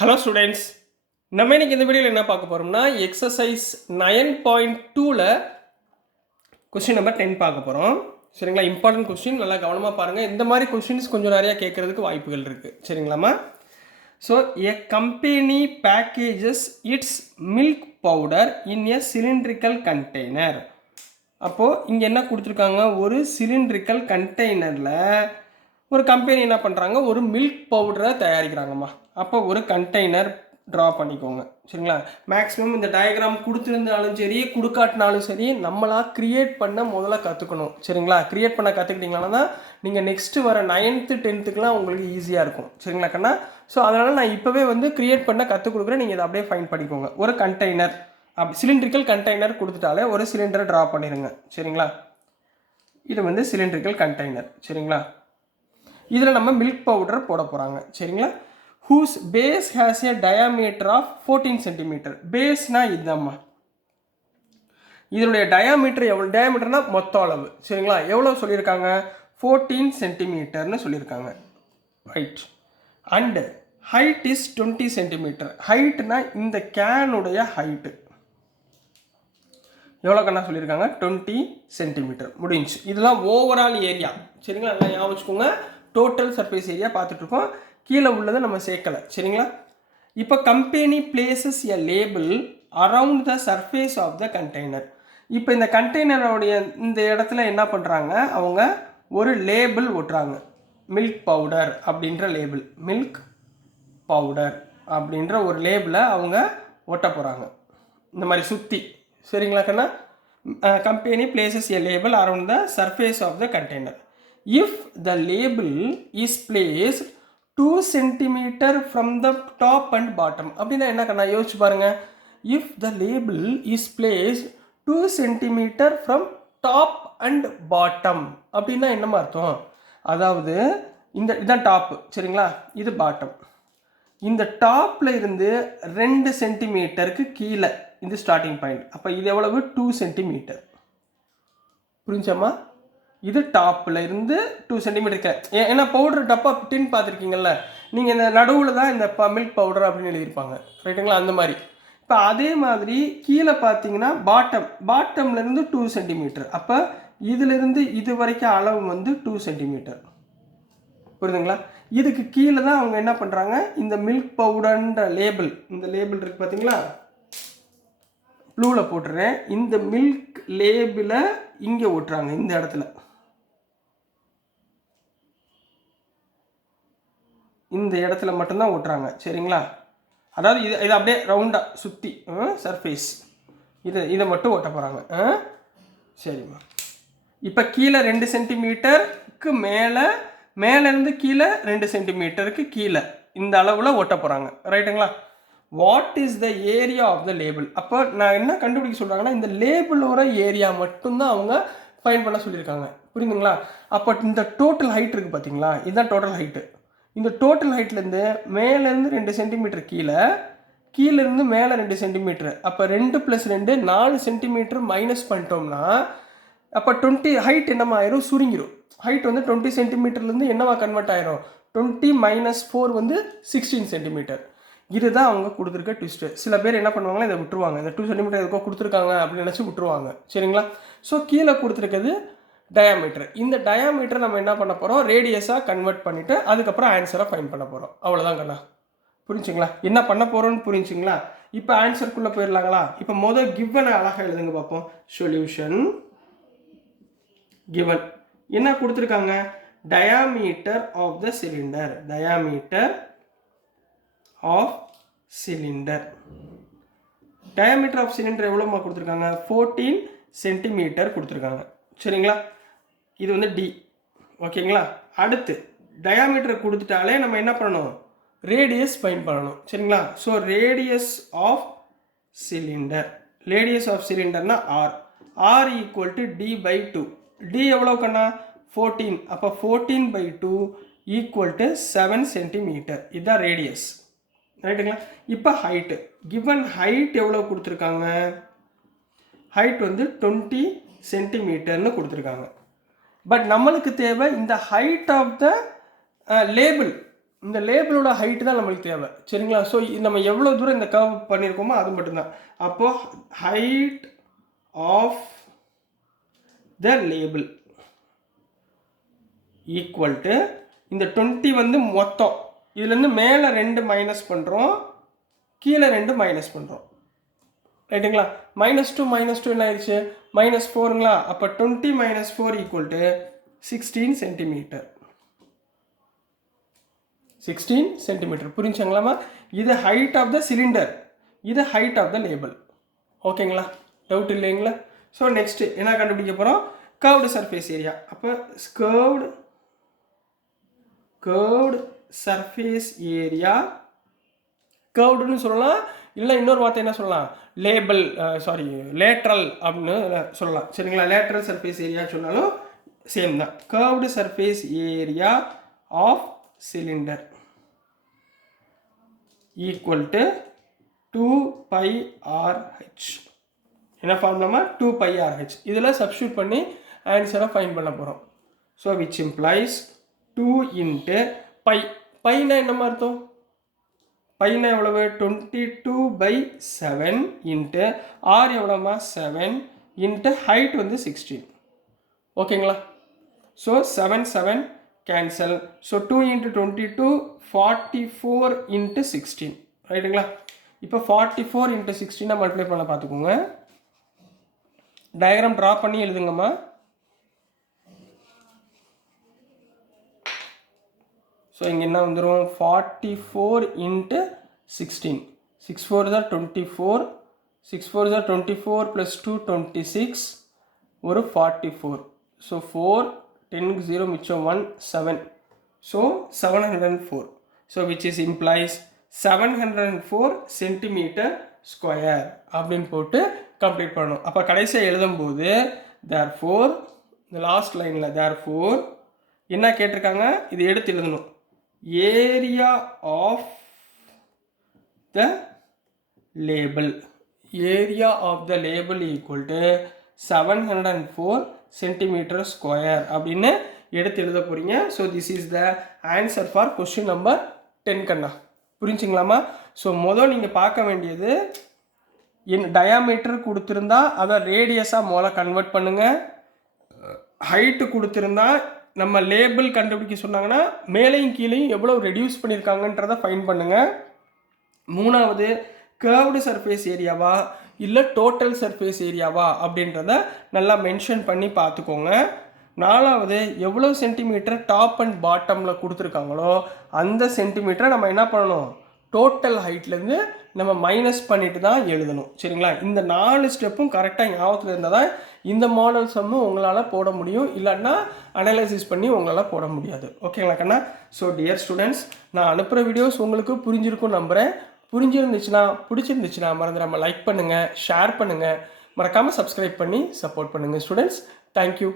Hello students, நம்ம இன்னைக்கு இந்த வீடியோவில் என்ன பார்க்க போகிறோம்னா எக்ஸசைஸ் 9.2ல் கொஸ்டின் நம்பர் 10 பார்க்க போகிறோம். சரிங்களா? இம்பார்ட்டன்ட் கொஸ்டின், நல்லா கவனமாக பாருங்கள். இந்த மாதிரி கொஸ்டின்ஸ் கொஞ்சம் நிறையா கேட்குறதுக்கு வாய்ப்புகள் இருக்குது. சரிங்களாம்மா? So a company packages its milk powder in a cylindrical container. அப்போது இங்கே என்ன கொடுத்துருக்காங்க, ஒரு சிலிண்ட்ரிக்கல் கண்டெய்னரில் ஒரு கம்பெனி என்ன பண்ணுறாங்க, ஒரு மில்க் பவுடரை தயாரிக்கிறாங்கம்மா. அப்போ ஒரு கண்டெய்னர் ட்ரா பண்ணிக்கோங்க. சரிங்களா? மேக்ஸிமம் இந்த டயக்ராம் கொடுத்துருந்தாலும் சரி கொடுக்காட்டினாலும் சரி நம்மளாக க்ரியேட் பண்ண முதல்ல கற்றுக்கணும். சரிங்களா? க்ரியேட் பண்ண கற்றுக்கிட்டிங்கன்னா தான் நீங்கள் நெக்ஸ்ட்டு வர 9th 10th உங்களுக்கு ஈஸியாக இருக்கும். சரிங்களா கண்ணா? ஸோ அதனால் நான் இப்போவே க்ரியேட் பண்ண கற்றுக் கொடுக்குறேன். நீங்கள் இதை அப்படியே ஃபைண்ட் பண்ணிக்கோங்க. ஒரு கண்டெய்னர் சிலிண்ட்ரிக்கல் கண்டெய்னர் கொடுத்துட்டாலே ஒரு சிலிண்டரை ட்ரா பண்ணிடுங்க. சரிங்களா? இது சிலிண்ட்ரிக்கல் கண்டெய்னர். சரிங்களா? இதில் நம்ம மில்க் பவுடர் போட போகிறாங்க. சரிங்களா? whose base has a diameter of 14 cm. பேஸ்னா இதுதாம்மா. இதனுடைய டயாமீட்டர் எவ்வளோ? டயாமீட்டர்னா மொத்த அளவு. சரிங்களா? எவ்வளோ சொல்லியிருக்காங்க? 14 சென்டிமீட்டர்னு சொல்லியிருக்காங்க. Right. And height is 20 centimeter. ஹைட்னா இந்த கேனுடைய ஹைட்டு எவ்வளோ கண்ணா சொல்லியிருக்காங்க? 20 சென்டிமீட்டர். முடிஞ்சு. இதெல்லாம் ஓவரால் ஏரியா. சரிங்களா? எல்லாம் ஞாபகம் வச்சுக்கோங்க. டோட்டல் சர்ஃபேஸ் ஏரியா பார்த்துட்ருக்கோம். கீழே உள்ளதை நம்ம சேர்க்கலை. சரிங்களா? இப்போ company places a label around the surface of the container. இப்போ இந்த கண்டெய்னருடைய இந்த இடத்துல என்ன பண்ணுறாங்க, அவங்க ஒரு லேபிள் ஒட்டுறாங்க. மில்க் பவுடர் அப்படின்ற லேபிள், மில்க் பவுடர் அப்படின்ற ஒரு லேபிளை அவங்க ஒட்ட போகிறாங்க இந்த மாதிரி சுற்றி. சரிங்களா கண்ணா? Company places a label around the surface of the container. If the label is placed 2 centimeter from the top and bottom. அப்படின்னா என்ன கண்ணா? யோசிச்சு பாருங்க. If the label is placed 2 centimeter from top and bottom அப்படின்னா என்னமா அர்த்தம்? அதாவது இதுதான் top. சரிங்களா? இது பாட்டம். இந்த டாப்ல இருந்து 2 சென்டிமீட்டருக்கு கீழே இந்த ஸ்டார்டிங் பாயிண்ட். அப்போ இது எவ்வளவு? 2 சென்டிமீட்டர். புரிஞ்சாமா? இது டாப்பில் இருந்து 2 சென்டிமீட்டர். ஏன்னா பவுடர் டப்பா டின் பார்த்துருக்கீங்கல்ல, நீங்கள் இந்த நடுவில் தான் இந்த மில்க் பவுடர் அப்படின்னு எழுதியிருப்பாங்க. ரைட்டுங்களா? அந்த மாதிரி. இப்போ அதே மாதிரி கீழே பார்த்தீங்கன்னா பாட்டம்லேருந்து 2 சென்டிமீட்டர். அப்போ இதிலிருந்து இது வரைக்கும் அளவு 2 சென்டிமீட்டர். புரியுதுங்களா? இதுக்கு கீழே தான் அவங்க என்ன பண்ணுறாங்க, இந்த மில்க் பவுடர்ன்ற லேபிள், இந்த லேபிள் இருக்குது பார்த்தீங்களா, ப்ளூவில் போட்டுறேன். இந்த மில்க் லேபிளை இங்கே ஓட்டுறாங்க. இந்த இடத்துல இந்த இடத்துல மட்டும்தான் ஓட்டுறாங்க. சரிங்களா? அதாவது இதை அப்படியே ரவுண்டாக சுற்றி சர்ஃபேஸ் இதை மட்டும் ஓட்ட போகிறாங்க. சரிம்மா. இப்போ கீழே 2 சென்டிமீட்டருக்கு மேலேருந்து கீழே 2 சென்டிமீட்டருக்கு கீழே இந்த அளவில் ஓட்ட போகிறாங்க. ரைட்டுங்களா? What is the area of the label? அப்போ நான் என்ன கண்டுபிடிக்க சொல்கிறாங்கன்னா, இந்த லேபிளோட ஏரியா மட்டும்தான் அவங்க ஃபைன் பண்ண சொல்லியிருக்காங்க. புரியுதுங்களா? அப்போ இந்த டோட்டல் ஹைட் இருக்குது பார்த்தீங்களா, இதுதான் டோட்டல் ஹைட்டு. இந்த டோட்டல் ஹைட்லேருந்து மேலேருந்து 2 சென்டிமீட்டர் கீழேருந்து மேலே 2 சென்டிமீட்டர். அப்போ 2 + 2 4 சென்டிமீட்டர் மைனஸ் பண்ணிட்டோம்னா அப்போ 20 ஹைட் என்னமா ஆயிரும்? சுருங்கிடும். ஹைட் 20 சென்டிமீட்டர்லேருந்து என்னவா கன்வெர்ட் ஆயிரும்? 20 - 4 16 சென்டிமீட்டர். இதுதான் அவங்க கொடுத்துருக்க ட்விஸ்ட்டு. சில பேர் என்ன பண்ணுவாங்கன்னா இதை விட்டுருவாங்க. இந்த 2 சென்டிமீட்டர் எதுக்கோ கொடுத்துருக்காங்க அப்படின்னு நினச்சி விட்டுருவாங்க. சரிங்களா? ஸோ கீழே கொடுத்துருக்கிறது டயாமீட்டர். இந்த டயாமீட்டர் நம்ம என்ன பண்ண போகிறோம்? ரேடியஸாக கன்வெர்ட் பண்ணிவிட்டு அதுக்கப்புறம் ஆன்சரை ஃபைன் பண்ண போகிறோம். அவ்வளோதான் கண்ணா. புரிஞ்சுங்களா? என்ன பண்ண போகிறோன்னு புரிஞ்சுங்களா? இப்போ ஆன்சருக்குள்ளே போயிடலாங்களா? இப்போ முதல் கிவனை அழகாக எழுதுங்க பார்ப்போம். சொல்யூஷன் கிவன் என்ன கொடுத்துருக்காங்க? Diameter of the cylinder. Diameter of cylinder. Diameter of cylinder எவ்வளோமா கொடுத்துருக்காங்க? 14 சென்டிமீட்டர் கொடுத்துருக்காங்க. சரிங்களா? இது டி. ஓகேங்களா? அடுத்து டயாமீட்டர் கொடுத்துட்டாலே நம்ம என்ன பண்ணணும்? ரேடியஸ் ஃபைண்ட் பண்ணணும். சரிங்களா? So radius of cylinder. Radius of சிலிண்டர்னா R equal to d/2. D எவ்வளோ கண்ணா? 14. அப்போ 14/2 ஈக்குவல் டு 7 சென்டிமீட்டர். இதுதான் ரேடியஸ். ரைட்டுங்களா? இப்போ ஹைட்டு. கிவன் ஹைட் எவ்வளோ கொடுத்துருக்காங்க? ஹைட் 20 சென்டிமீட்டர்னு கொடுத்துருக்காங்க. பட் நம்மளுக்கு தேவை இந்த ஹைட் ஆஃப் த லேபிள், இந்த லேபிளோட ஹைட்டு தான் நம்மளுக்கு தேவை சரிங்களா. ஸோ நம்ம எவ்வளோ தூரம் இந்த கர்வ் பண்ணியிருக்கோமோ அது மட்டும்தான். அப்போது height of the label equal to இந்த 20 வந்து மொத்தம், இதுலேருந்து மேலே 2 மைனஸ் பண்ணுறோம், கீழே 2 மைனஸ் பண்ணுறோம் ரைட்டுங்களா. -2 என்ன ஆயிடுச்சு -4ங்களா. அப்போ 20 - 4 ஈக்குவல் டு 16 சென்டிமீட்டர். 16 சென்டிமீட்டர் புரிஞ்சுங்களாமா. இது ஹைட் ஆஃப் த சிலிண்டர், இது ஹைட் ஆஃப் த லேபிள். ஓகேங்களா, டவுட் இல்லைங்களா. ஸோ நெக்ஸ்ட்டு என்ன கண்டுபிடிக்க போகிறோம், கர்வ்டு சர்ஃபேஸ் ஏரியா. அப்போ கர்வ்டு சர்ஃபேஸ் ஏரியா, கர்வ்டுன்னு சொல்லலாம், இல்லை இன்னொரு வார்த்தை என்ன சொல்லலாம், லேட்ரல் அப்படின்னு சொல்லலாம் சரிங்களா. லேட்ரல் சர்ஃபேஸ் ஏரியா சொன்னாலும் சேம் தான். Curved surface area of cylinder equal to 2πRH. என்ன ஃபார்முலாமா 2πRH. இதில் சப்ஸ்டியூட் பண்ணி ஆன்சரை ஃபைண்ட் பண்ண போகிறோம். So which implies 2 into pi. பைனா என்னமா அர்த்தம், பைனா எவ்வளவு 22/7 இன்ட்டு ஆர் எவ்வளோமா 7 இன்ட்டு ஹைட் வந்து 16. ஓகேங்களா. So 7 cancel. ஸோ 2 × 22 44 × 16 ரைட்டுங்களா. இப்போ 44 × 16 மல்டிப்ளை பண்ண பார்த்துக்கோங்க. டயக்ராம் ட்ரா பண்ணி எழுதுங்கம்மா. ஸோ இங்கே என்ன வந்துடும் 44 × 16. 6 4 is 24, 6 4 is 24 plus 2 26 ஒரு 44. ஸோ 4 10க்கு 0 மிச்சம் 1 7. So 704. So which is implies 704 centimeter square அப்படின்னு போட்டு கம்ப்ளீட் பண்ணணும். அப்போ கடைசியாக எழுதும்போது தேர்ஃபோர் இந்த லாஸ்ட் லைனில் தேர்ஃபோர் என்ன கேட்டிருக்காங்க, இது எடுத்து எழுதணும். Area of the label, area of the label equal to 704 centimeter square அப்படின்னு எடுத்து எழுத போகிறீங்க. So this is the answer for question number 10 கண்ணா. புரிஞ்சுங்களாமா. ஸோ மொதல் நீங்கள் பார்க்க வேண்டியது டயாமீட்டர் கொடுத்துருந்தா அதை ரேடியஸாக முதல்ல கன்வெர்ட் பண்ணுங்கள். ஹைட்டு கொடுத்துருந்தா நம்ம லேபிள் கண்டுபிடிக்க சொன்னாங்கன்னா மேலேயும் கீழேயும் எவ்வளோ ரெடியூஸ் பண்ணியிருக்காங்கன்றதை ஃபைன் பண்ணுங்கள். மூணாவது கர்வ்டு சர்ஃபேஸ் ஏரியாவா இல்லை டோட்டல் சர்ஃபேஸ் ஏரியாவா அப்படின்றத நல்லா மென்ஷன் பண்ணி பார்த்துக்கோங்க. நாலாவது எவ்வளோ சென்டிமீட்டர் டாப் அண்ட் பாட்டமில் கொடுத்துருக்காங்களோ அந்த சென்டிமீட்டரை நம்ம என்ன பண்ணணும், டோட்டல் ஹைட்லேருந்து நம்ம மைனஸ் பண்ணிட்டு தான் எழுதணும் சரிங்களா. இந்த 4 ஸ்டெப்பும் கரெக்டாக ஞாபகத்தில் இருந்தால் தான் இந்த மாடல் சம்மும் உங்களால் போட முடியும், இல்லைன்னா அனலைசிஸ் பண்ணி உங்களால் போட முடியாது. ஓகேங்களா கண்ணா. ஸோ டியர் ஸ்டூடெண்ட்ஸ், நான் அனுப்புகிற வீடியோஸ் உங்களுக்கு புரிஞ்சிருக்கும் நம்புகிறேன். பிடிச்சிருந்துச்சுன்னா மறந்துடாமல் லைக் பண்ணுங்கள், ஷேர் பண்ணுங்கள், மறக்காமல் சப்ஸ்கிரைப் பண்ணி சப்போர்ட் பண்ணுங்கள் ஸ்டூடெண்ட்ஸ். தேங்க்யூ.